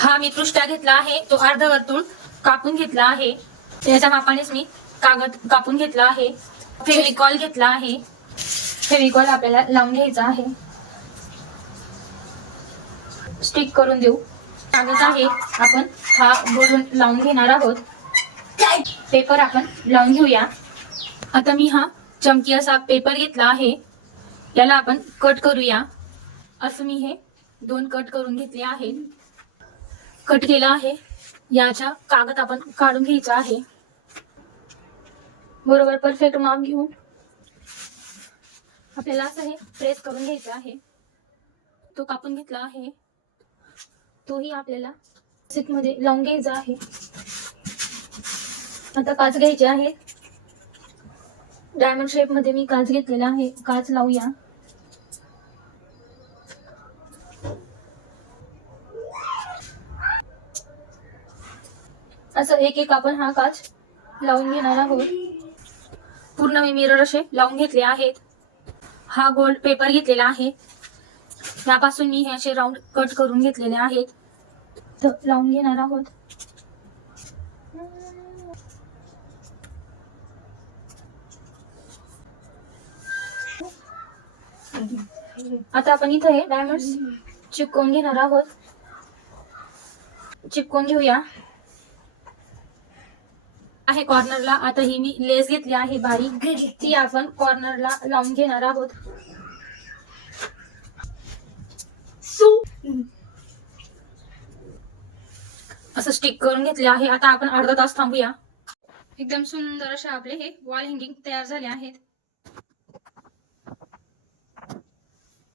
हा मी पृष्ठा घेतला आहे. तो अर्ध वर्तुळ कापून घेतला आहे. त्याच्या मापानेच मी कागद कापून घेतला आहे. फेविकॉल घेतला आहे. फेविकॉल आपल्याला लावून घ्यायचा आहे. स्टिक करून देऊ. कागद आहे. आपण हा बोलून लावून घेणार आहोत. पेपर आपण लावून घेऊया. आता मी हा चमकी असा पेपर घेतला आहे. याला आपण कट करूया. असं मी हे दोन कट करून घेतले आहे कट केला आहे. याच्या कागद आपण काढून घ्यायचा आहे. बरोबर परफेक्ट माप घेऊन आपल्याला असं हे प्रेस करून घ्यायचा आहे. तो कापून घेतला आहे. तोही आपल्याला सीटमध्ये लावून घ्यायचा आहे. आता काच घ्यायचे आहे. डायमंड शेपमध्ये मी काच घेतलेला आहे. काच लावूया. असं एक एक आपण हा काच लावून घेणार आहोत. पूर्ण मी मिरर असे लावून घेतले आहेत. हा गोल्ड पेपर घेतलेला आहे. यापासून मी हे असे राऊंड कट करून घेतलेले आहेत. तर लावून घेणार आहोत. आता आपण इथं हे डायमंड चिपकवून घेणार आहोत. चिपकवून घेऊया. आहे कॉर्नरला. आता ही मी लेस घेतली आहे बारीक. ती आपण कॉर्नरला लावून घेणार आहोत. असं स्टिक करून घेतले आहे. आता आपण अर्धा तास थांबूया. एकदम सुंदर असे आपले हे वॉल हँगिंग तयार झाले आहेत.